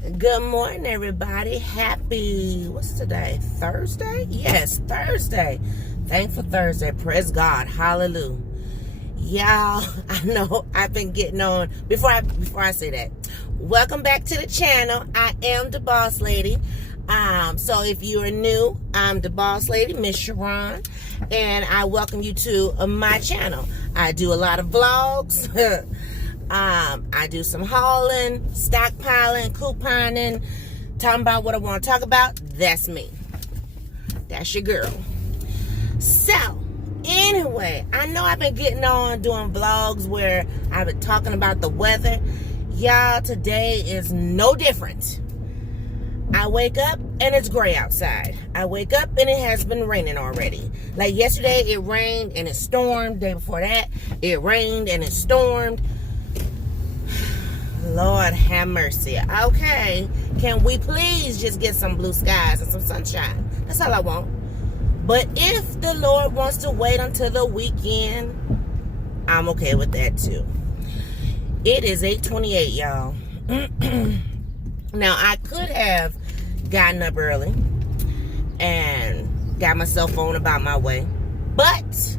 Good morning, everybody. Happy, what's today? Thursday? Yes, Thursday. Thankful Thursday. Praise God. Hallelujah. Y'all, I know I've been getting on. Before I say that, welcome back to the channel. I am the Boss Lady. So if you are new, I'm the Boss Lady, Miss Sharon, and I welcome you to my channel. I do a lot of vlogs. I do some hauling, stockpiling, couponing, talking about what I want to talk about. That's me. That's your girl. So, anyway, I know I've been getting on doing vlogs where I've been talking about the weather. Y'all, today is no different. I wake up and it's gray outside. I wake up and it has been raining already. Like yesterday, it rained and it stormed. The day before that, it rained and it stormed. Lord have mercy. Okay, can we please just get some blue skies and some sunshine? That's all I want. But if the Lord wants to wait until the weekend, I'm okay with that too. It is 8:28, y'all. Now, I could have gotten up early and got my cell phone about my way, but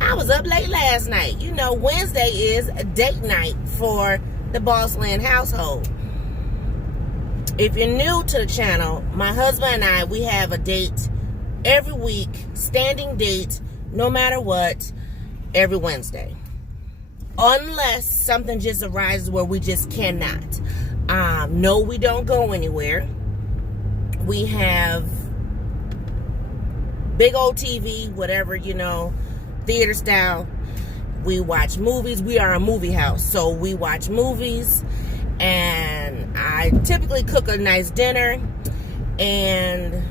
I was up late last night. You know, Wednesday is a date night for the Bossland household. If you're new to the channel, my husband and I, we have a date every week, standing date, no matter what, every Wednesday. Unless something just arises where we just cannot. No, we don't go anywhere. We have big old TV, whatever, you know, theater style. We watch movies. We are a movie house, so we watch movies, and I typically cook a nice dinner, and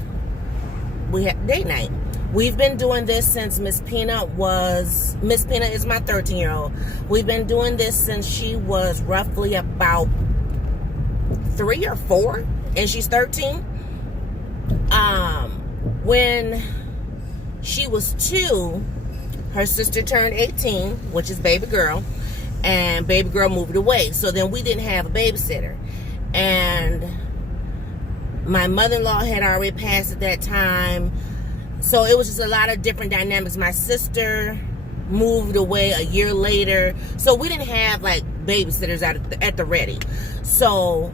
we have date night. We've been doing this since Miss Peanut is my 13-year-old. We've been doing this since she was roughly about 3 or 4, and she's 13. When she was 2, her sister turned 18, which is baby girl, and baby girl moved away. So then we didn't have a babysitter. And my mother-in-law had already passed at that time. So it was just a lot of different dynamics. My sister moved away a year later. So we didn't have like babysitters at the ready. So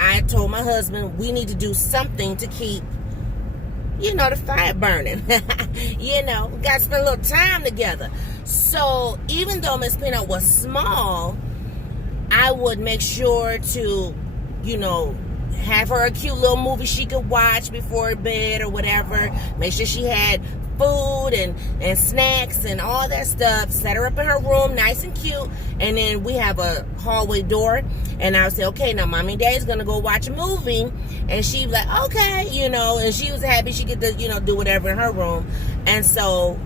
I told my husband, we need to do something to keep, you know, the fire burning. You know, we got to spend a little time together. So even though Miss Peanut was small, I would make sure to, you know, have her a cute little movie she could watch before bed or whatever. Make sure she had food and snacks and all that stuff. Set her up in her room, nice and cute. And then we have a hallway door. And I would say, okay, now Mommy and Daddy's going to go watch a movie. And she was like, okay, you know. And she was happy she could, you know, do whatever in her room. And so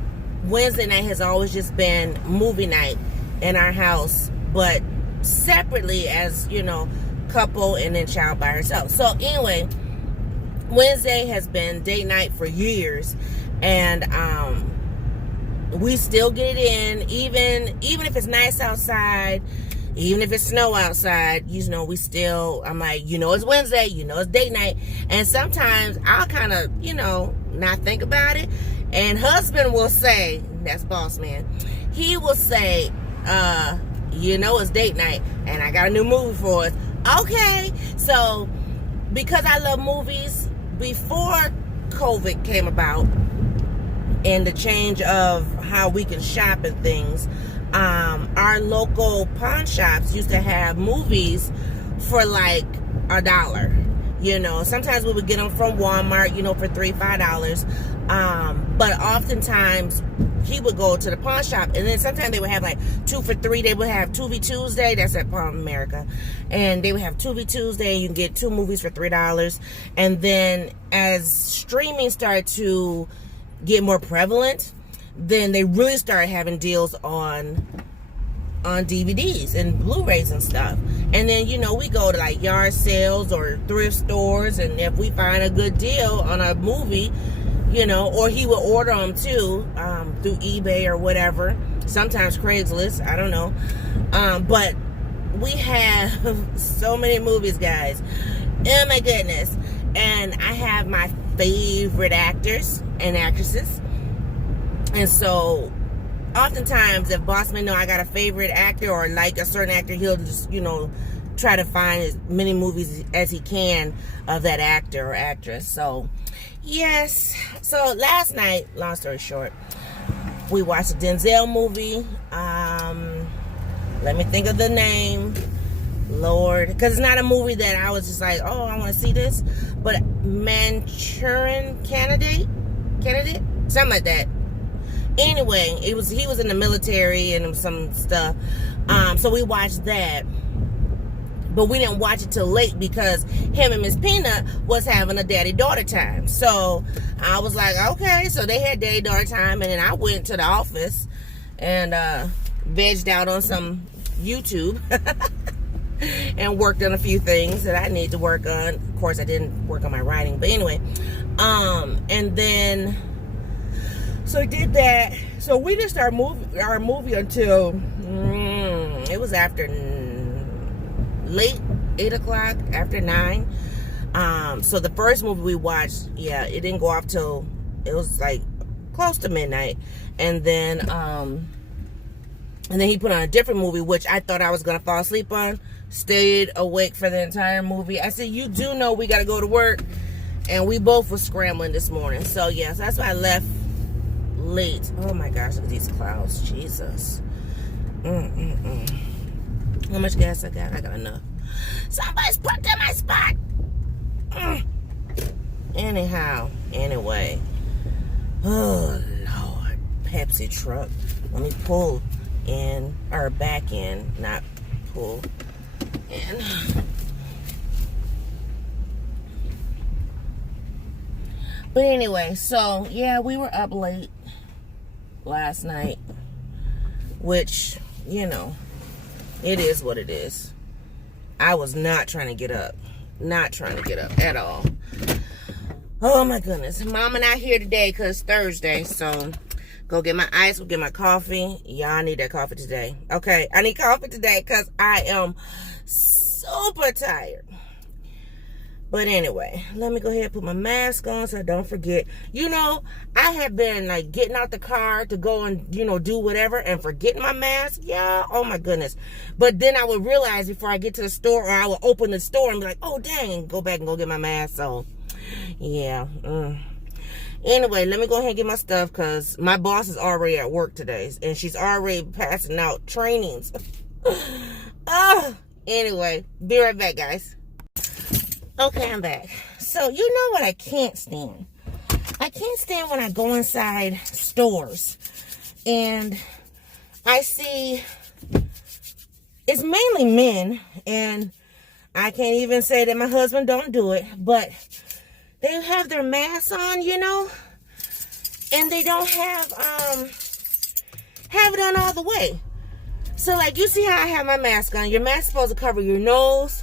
Wednesday night has always just been movie night in our house. But separately as, you know, couple and then child by herself. So anyway, Wednesday has been date night for years. And we still get in, even if it's nice outside, even if it's snow outside, you know, I'm like, you know, it's Wednesday, you know, it's date night. And sometimes I'll kind of, you know, not think about it. And husband will say, that's boss man, he will say, you know, it's date night and I got a new movie for us. Okay. So because I love movies, before COVID came about, and the change of how we can shop and things, our local pawn shops used to have movies for like $1. You know, sometimes we would get them from Walmart, you know, for $3, $5. But oftentimes he would go to the pawn shop, and then sometimes they would have like 2 for $3. They would have Tubi Tuesday. That's at Pawn America. And they would have Tubi Tuesday, and you can get 2 movies for $3. And then as streaming started to get more prevalent, then they really started having deals on DVDs and Blu-rays and stuff. And then, you know, we go to like yard sales or thrift stores, and if we find a good deal on a movie, you know, or he will order them too, through eBay or whatever. Sometimes Craigslist, I don't know. But we have so many movies, guys. Oh my goodness. And I have my favorite actors and actresses. And so oftentimes if Bossman know I got a favorite actor or like a certain actor, he'll just, try to find as many movies as he can of that actor or actress. So yes. So last night, long story short, we watched a Denzel movie. Let me think of the name. Lord, because it's not a movie that I was just like, oh, I want to see this, but Manchurian Candidate, something like that. Anyway, he was in the military and some stuff. So we watched that, but we didn't watch it till late because him and Miss Peanut was having a daddy-daughter time. So I was like, okay. So they had daddy-daughter time, and then I went to the office and vegged out on some YouTube. And worked on a few things that I need to work on. Of course, I didn't work on my writing, but anyway. And then, so I did that. So we didn't start our movie until it was after late 8 o'clock, after 9. So the first movie we watched, it didn't go off till it was like close to midnight, and then he put on a different movie, which I thought I was gonna fall asleep on. Stayed awake for the entire movie. I said, you do know we got to go to work. And we both were scrambling this morning. So, yes, that's why I left late. Oh, my gosh, look at these clouds. Jesus. How much gas I got? I got enough. Somebody's parked in my spot. Anyway. Oh, Lord. Pepsi truck. Let me pull in, or back in, not pull. But anyway, so yeah, we were up late last night, which, it is what it is. I was not trying to get up at all. Oh my goodness. Mama not here today because Thursday, so go get my ice, go get my coffee. Y'all need that coffee today. Okay, I need coffee today because I am super tired. But anyway, let me go ahead and put my mask on so I don't forget. I have been like getting out the car to go and, do whatever and forgetting my mask. Yeah, oh my goodness. But then I would realize before I get to the store, or I would open the store and be like, oh dang, and go back and go get my mask. So, yeah. Anyway, let me go ahead and get my stuff because my boss is already at work today and she's already passing out trainings. Anyway, be right back, guys. Okay, I'm back. So, you know what I can't stand? I can't stand when I go inside stores and I see it's mainly men, and I can't even say that my husband don't do it, but they have their masks on, and they don't have it on all the way. So, like, you see how I have my mask on. Your mask is supposed to cover your nose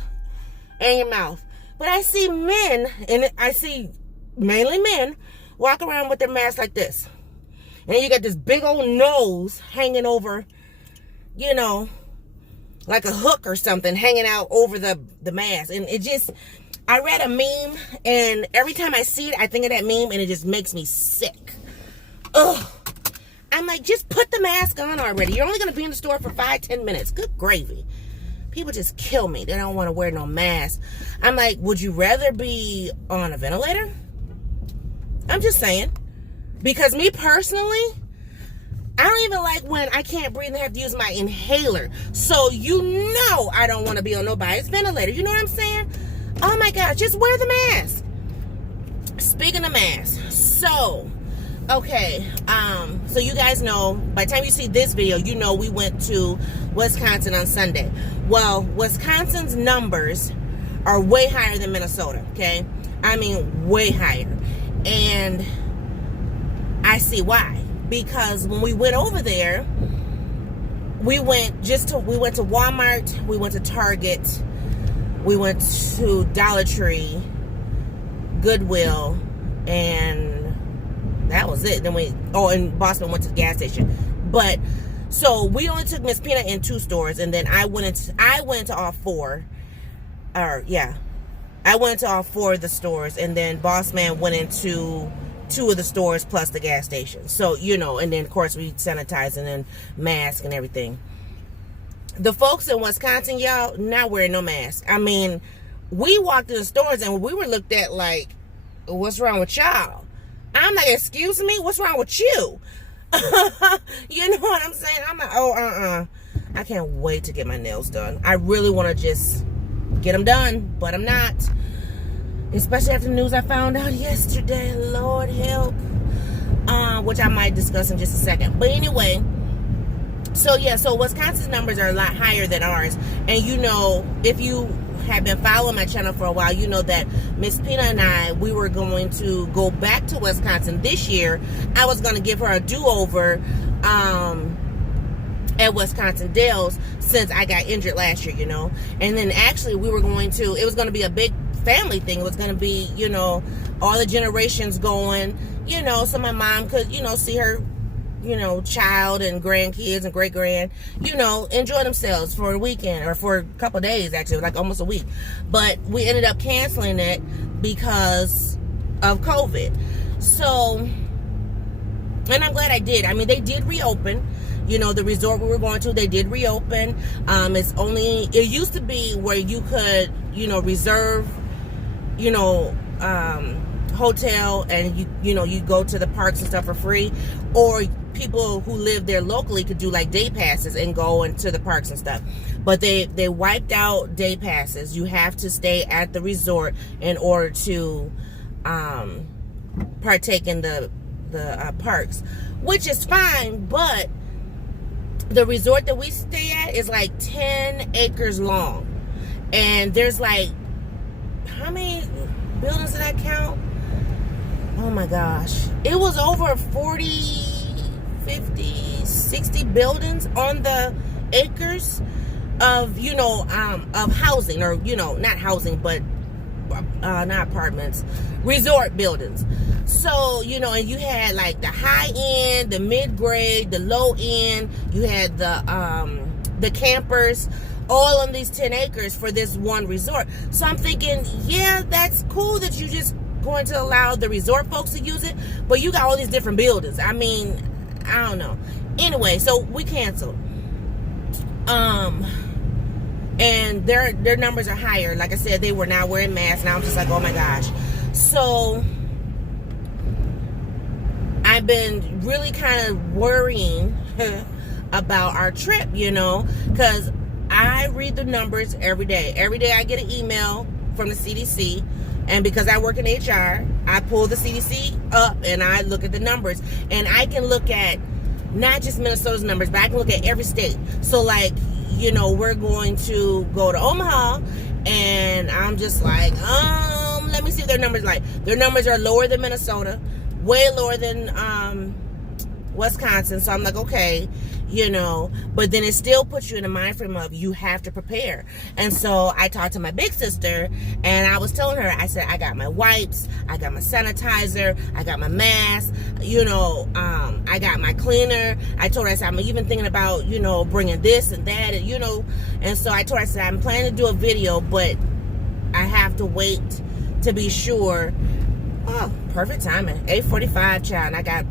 and your mouth. But I see men, and I see mainly men, walk around with their mask like this. And you got this big old nose hanging over, like a hook or something hanging out over the mask. And it just, I read a meme, and every time I see it, I think of that meme, and it just makes me sick. Ugh. I'm like, just put the mask on already. You're only going to be in the store for 5-10 minutes. Good gravy. People just kill me. They don't want to wear no mask. I'm like, would you rather be on a ventilator? I'm just saying. Because me personally, I don't even like when I can't breathe and have to use my inhaler. So I don't want to be on nobody's ventilator. You know what I'm saying? Oh my gosh, just wear the mask. Speaking of masks, so you guys know, by the time you see this video, we went to Wisconsin on Sunday. Well, Wisconsin's numbers are way higher than Minnesota, okay? I mean, way higher. And I see why. Because when we went over there, we went to Walmart, we went to Target, we went to Dollar Tree, Goodwill, and that was it. Then and Boston went to the gas station. But So we only took Miss Peanut in 2 stores, and then I went into all 4. Or yeah, I went into all 4 of the stores, and then Boss Man went into 2 of the stores plus the gas station. So, you know, and then of course we sanitizing and mask and everything. The folks in Wisconsin, y'all, not wearing no mask. I mean, we walked in the stores and we were looked at like, what's wrong with y'all? I'm like, excuse me, what's wrong with you? You know what I'm saying? I'm like, oh, I can't wait to get my nails done. I really want to just get them done, but I'm not. Especially after the news I found out yesterday. Lord help. Which I might discuss in just a second. But anyway, so yeah, so Wisconsin's numbers are a lot higher than ours. And you know, if you have been following my channel for a while, you know that Miss Peanut and I, we were going to go back to Wisconsin this year. I was going to give her a do-over at Wisconsin Dells since I got injured last year, you know. And then actually we were going to, it was going to be a big family thing. It was going to be, you know, all the generations going, you know, so my mom could, you know, see her, you know, child and grandkids and great-grand, you know, enjoy themselves for a weekend or for a couple of days, actually, like almost a week. But we ended up canceling it because of COVID. So, and I'm glad I did. I mean, they did reopen. You know, the resort we were going to, they did reopen. It used to be where you could, you know, reserve, you know, hotel, and you know, you go to the parks and stuff for free, or people who live there locally could do like day passes and go into the parks and stuff. But they wiped out day passes. You have to stay at the resort in order to partake in the parks, which is fine. But the resort that we stay at is like 10 acres long, and there's like, how many buildings did I count? Oh my gosh, it was over 40, 50, 60 buildings on the acres of, you know, of housing, or, you know, not housing, but not apartments, resort buildings. So, you know, and you had like the high end, the mid-grade, the low end, you had the campers, all on these 10 acres for this one resort. So I'm thinking, yeah, that's cool that you just going to allow the resort folks to use it, but you got all these different buildings. I mean, I don't know. Anyway, so we canceled. And their numbers are higher. Like I said, they were not wearing masks, and I was just like, oh my gosh. So I've been really kind of worrying about our trip, you know, because I read the numbers every day. Every day I get an email from the CDC, and because I work in HR, I pull the CDC up and I look at the numbers, and I can look at not just Minnesota's numbers, but I can look at every state. So like, you know, we're going to go to Omaha, and I'm just like, let me see what their numbers are like. Their numbers are lower than Minnesota, way lower than Wisconsin. So I'm like, okay, you know, but then it still puts you in the mind frame of you have to prepare. And so I talked to my big sister, and I was telling her, I said, I got my wipes, I got my sanitizer, I got my mask, you know, I got my cleaner. I told her, I said, I'm even thinking about, you know, bringing this and that, and, you know, and so I told her, I said, I'm planning to do a video, but I have to wait to be sure. Oh, perfect timing. 8:45, child, and I got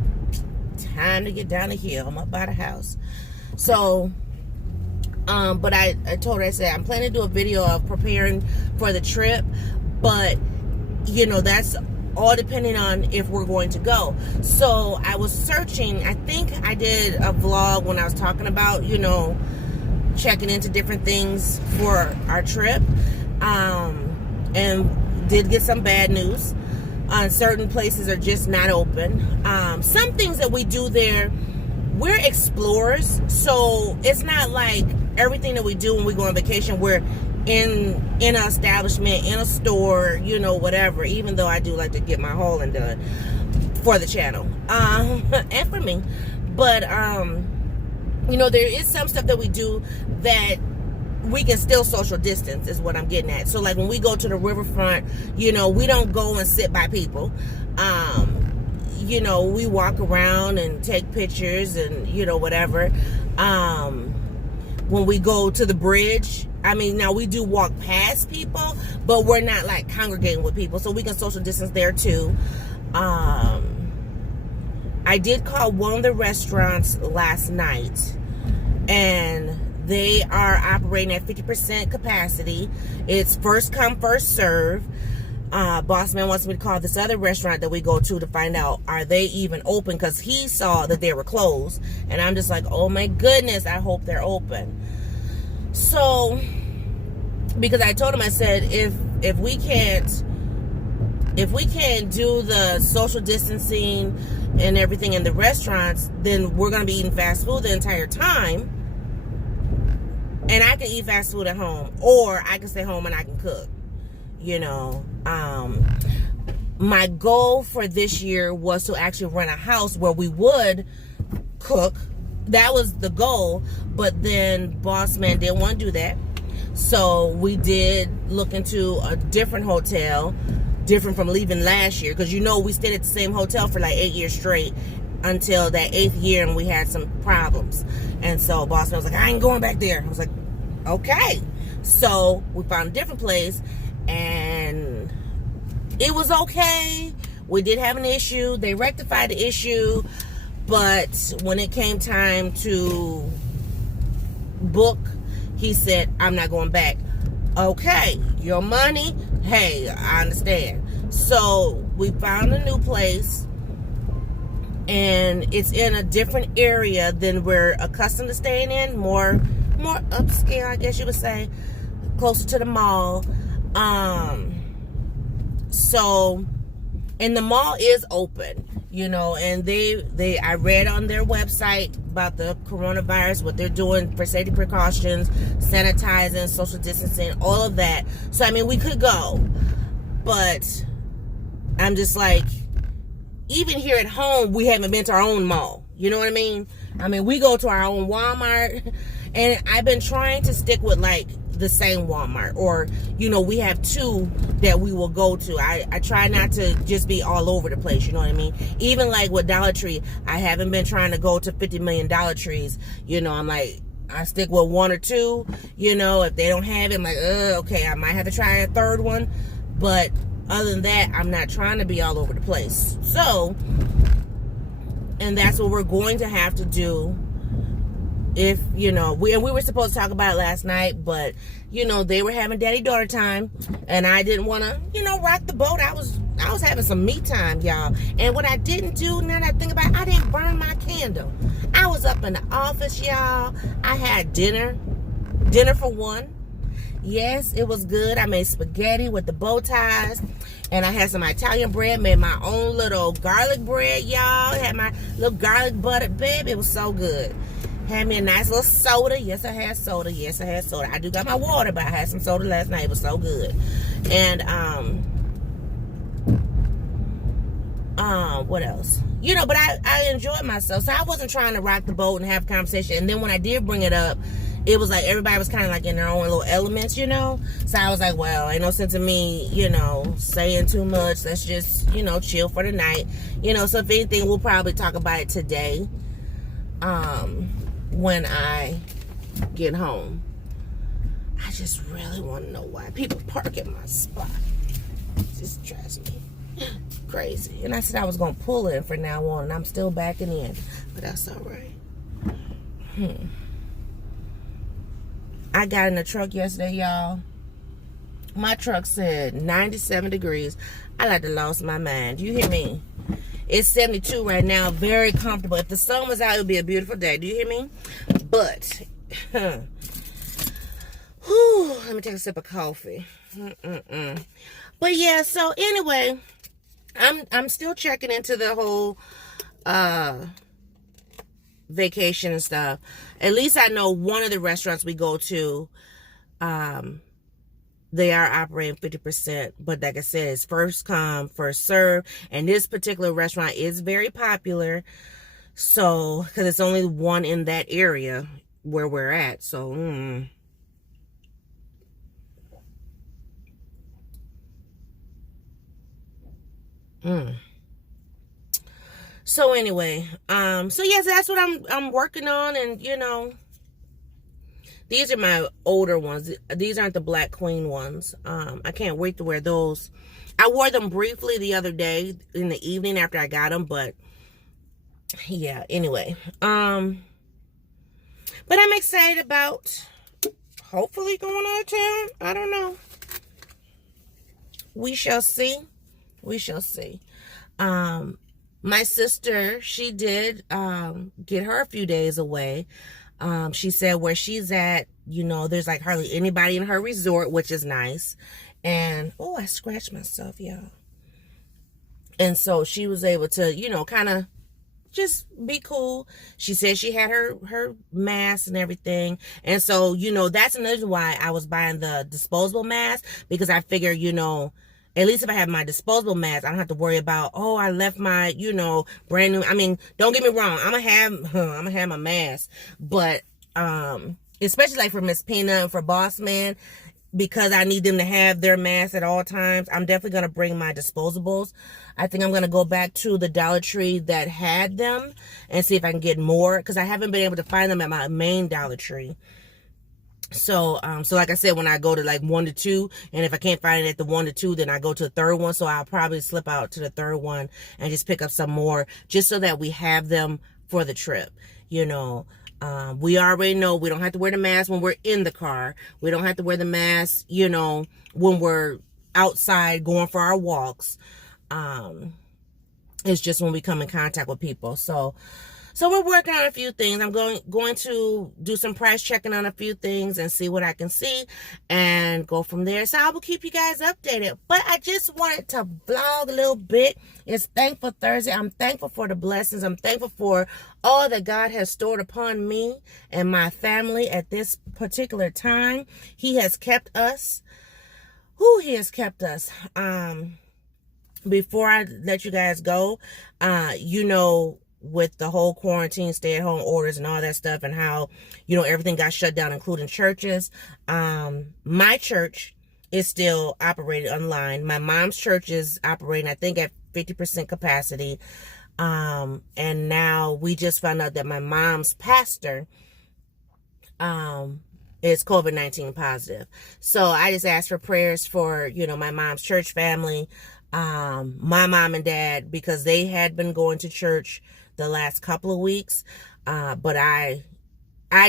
time to get down the hill. I'm up by the house. So, but I told her, I said, I'm planning to do a video of preparing for the trip, but, you know, that's all depending on if we're going to go. So I was searching. I think I did a vlog when I was talking about, you know, checking into different things for our trip, and did get some bad news. Certain places are just not open. Some things that we do there, we're explorers, so it's not like everything that we do when we go on vacation, we're in an establishment, in a store, you know, whatever, even though I do like to get my hauling done for the channel, and for me. But, you know, there is some stuff that we do that we can still social distance, is what I'm getting at. So like when we go to the riverfront, you know, we don't go and sit by people. You know, we walk around and take pictures and, you know, whatever. When we go to the bridge, I mean, now we do walk past people, but we're not like congregating with people, so we can social distance there too. I did call one of the restaurants last night, and they are operating at 50% capacity. It's first come, first serve. Boss man wants me to call this other restaurant that we go to find out, are they even open? Because he saw that they were closed. And I'm just like, oh my goodness, I hope they're open. So, because I told him, I said, if we can't do the social distancing and everything in the restaurants, then we're going to be eating fast food the entire time. And I can eat fast food at home, or I can stay home and I can cook. You know, my goal for this year was to actually rent a house where we would cook. That was the goal, but then boss man didn't want to do that. So we did look into a different hotel, different from leaving last year, because you know we stayed at the same hotel for like 8 years straight until that 8th year, and we had some problems. And so boss man was like, I ain't going back there. I was like, okay. So we found a different place, and it was okay. We did have an issue. They rectified the issue, but when it came time to book, he said, I'm not going back. Okay, your money, hey, I understand. So we found a new place, and it's in a different area than we're accustomed to staying in, more upscale, I guess you would say, closer to the mall. So, and the mall is open, you know, and I read on their website about the coronavirus, what they're doing for safety precautions, sanitizing, social distancing, all of that. So, I mean, we could go, but I'm just like, even here at home, we haven't been to our own mall. You know what I mean? I mean, we go to our own Walmart, and I've been trying to stick with like the same Walmart, or you know, we have two that we will go to. I try not to just be all over the place, you know what I mean? Even like with Dollar Tree, I haven't been trying to go to 50 million Dollar Trees. You know, I'm like, I stick with one or two. You know, if they don't have it, I'm like, okay, I might have to try a third one. But other than that, I'm not trying to be all over the place. So, and that's what we're going to have to do. If, you know, we were supposed to talk about it last night, but, you know, they were having daddy-daughter time, and I didn't want to, you know, rock the boat. I was having some me time, y'all. And what I didn't do, now that I think about it, I didn't burn my candle. I was up in the office, y'all. I had dinner for one. Yes, it was good. I made spaghetti with the bow ties, and I had some Italian bread, made my own little garlic bread, y'all. Had my little garlic butter, babe. It was so good. Had me a nice little soda. Yes, I had soda. Yes, I had soda. I do got my water, but I had some soda last night. It was so good. And, what else? You know, but I enjoyed myself. So I wasn't trying to rock the boat and have a conversation. And then when I did bring it up, it was like everybody was kind of like in their own little elements, you know? So I was like, well, ain't no sense in me, you know, saying too much. Let's just, you know, chill for the night. You know, so if anything, we'll probably talk about it today. When I get home. I just really want to know why people park at my spot. It just drives me crazy. And I said I was going to pull in for now on, and I'm still backing in. But that's all right. I got in the truck yesterday, y'all. My truck said 97 degrees. I like to lost my mind. You hear me? It's 72 right now. Very comfortable. If the sun was out, it would be a beautiful day. Do you hear me? But, let me take a sip of coffee. But yeah, so anyway, I'm still checking into the whole vacation and stuff. At least I know one of the restaurants we go to, they are operating 50%, but like I said, it's first come, first serve. And this particular restaurant is very popular. So, because it's only one in that area where we're at. So, So anyway, so yes, that's what I'm working on. And you know, these are my older ones. These aren't the Black Queen ones. I can't wait to wear those. I wore them briefly the other day in the evening after I got them, but yeah, anyway. But I'm excited about hopefully going out of town. I don't know. We shall see. We shall see. My sister, she did get her a few days away. She said where she's at, you know, there's like hardly anybody in her resort, which is nice. And, oh, I scratched myself, y'all. And so she was able to, you know, kind of just be cool. She said she had her mask and everything. And so, you know, that's another reason why I was buying the disposable mask, because I figure, you know, at least if I have my disposable mask, I don't have to worry about, oh, I left my, you know, brand new. I mean, don't get me wrong. I'm gonna have my mask, but especially like for Miss Peanut and for Boss Man, because I need them to have their mask at all times, I'm definitely going to bring my disposables. I think I'm going to go back to the Dollar Tree that had them and see if I can get more, because I haven't been able to find them at my main Dollar Tree. So, so like I said, when I go to like 1 to 2, and if I can't find it at the 1 to 2, then I go to the third one. So I'll probably slip out to the third one and just pick up some more, just so that we have them for the trip, you know. We already know we don't have to wear the mask when we're in the car. We don't have to wear the mask, you know, when we're outside going for our walks. It's just when we come in contact with people. So we're working on a few things. I'm going to do some price checking on a few things and see what I can see and go from there. So I will keep you guys updated. But I just wanted to vlog a little bit. It's Thankful Thursday. I'm thankful for the blessings. I'm thankful for all that God has stored upon me and my family at this particular time. He has kept us. He has kept us. Before I let you guys go, you know, with the whole quarantine, stay-at-home orders and all that stuff, and how, you know, everything got shut down, including churches. My church is still operating online. My mom's church is operating, I think, at 50% capacity. And now we just found out that my mom's pastor is COVID-19 positive. So I just asked for prayers for, you know, my mom's church family, my mom and dad, because they had been going to church the last couple of weeks, but I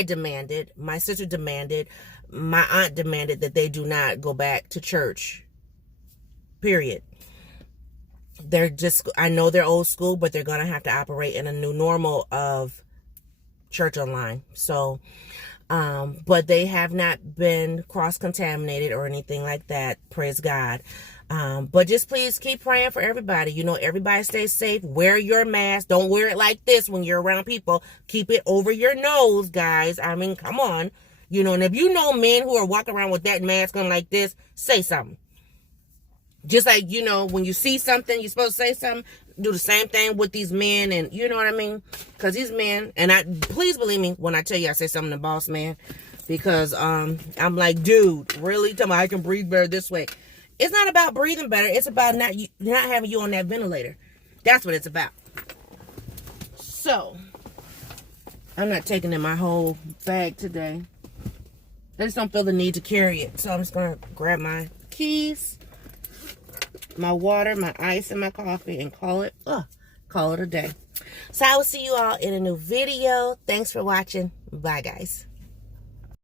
demanded, my sister demanded, my aunt demanded that they do not go back to church, period. They're just, I know they're old school, but they're gonna have to operate in a new normal of church online. So but they have not been cross-contaminated or anything like that, praise God. But just please keep praying for everybody. You know, everybody stay safe. Wear your mask. Don't wear it like this when you're around people. Keep it over your nose, guys. I mean, come on. You know, and if you know men who are walking around with that mask on like this, say something. Just like, you know, when you see something, you're supposed to say something. Do the same thing with these men, and you know what I mean? Because these men, and please believe me when I tell you I say something to Boss Man, because I'm like, dude, really? Tell me I can breathe better this way. It's not about breathing better. It's about not having you on that ventilator. That's what it's about. So, I'm not taking in my whole bag today. I just don't feel the need to carry it. So I'm just going to grab my keys, my water, my ice, and my coffee and call it a day. So I will see you all in a new video. Thanks for watching. Bye, guys.